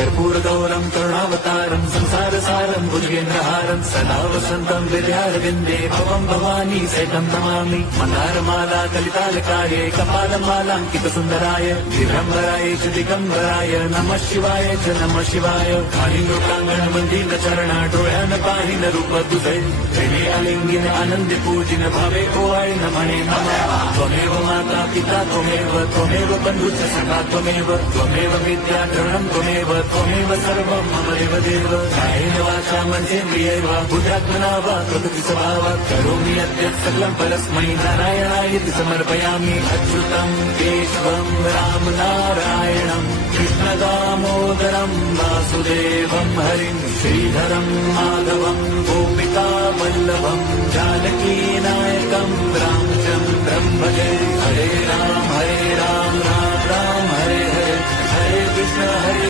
कर्पूरगौरं करुणावतारं संसारसारं भुजगेन्द्रहारं सदा वसन्तं विद्यारविन्दे भवं भवानी सहितं नमामि। मन्दारमाला कलितालकाये कपालमालाङ्कितसुन्दराय दिगम्बराय च दिगम्बराय नमः शिवाय च नमः शिवाय। कालिङ्गोटाङ्गण मन्दिर चरण डोळ्यान पाहिन रूप तुझे प्रेमे अलिंगिन आनंदी पूजिन भावे ओवाळी नमणे नमः। त्वमेव माता पिता त्वमेव बन्धुश्च सखा त्वमेव विद्या द्रवणं त्वमेव सर्वं मम देव कायेन वाचा मनसेन्द्रियैर्व बुद्ध्यात्मना वा प्रकृति स्वभावात् करोमि यद्यत् सकलं परस्मै नारायणायेति समर्पयामि। अच्युतं केशवं राम नारायणं कृष्णदामोदरं वासुदेवं हरिं श्रीधरं माधवं गोपिका वल्लभं जानकीनायकं रामचन्द्रं भजे। हरे राम राम राम हरे हरे हरे कृष्ण हरे